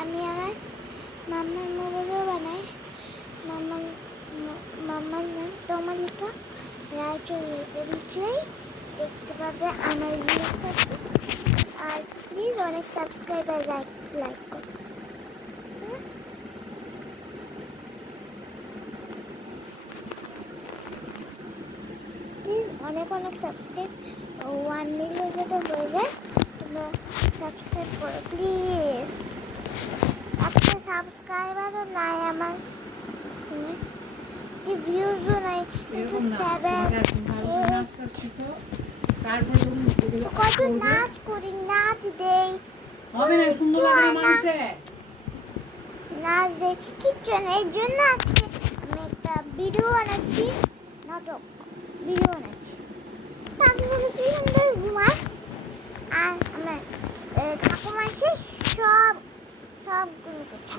আমি আমার মাম্মার মোবাইলেও বানাই। মাম্মার নাম তমালিকা রায়চৌধুরী। দেখতে পাবে আমার রিলস আছে। আর প্লিজ অনেক সাবস্ক্রাইবার লাইক করো। প্লিজ অনেক সাবস্ক্রাইব 1 মিলিয়ন যাতে হয়ে যায় তোমরা সাবস্ক্রাইব করো প্লিজ। একটা সাবস্ক্রাইবারও নাই আমার, কি ভিউজও নাই। কত নাচ করি, নাচ দেই, নাচ দেই, কিচ্ছু না। এর জন্য আজকে আমি একটা ভিডিও বানাচ্ছি, নাটক ভিডিও বানাচ্ছি। তাদের কি সুন্দর ঘুমায়। আর আমার ঠাকুমা এসে সবগুলো করছে।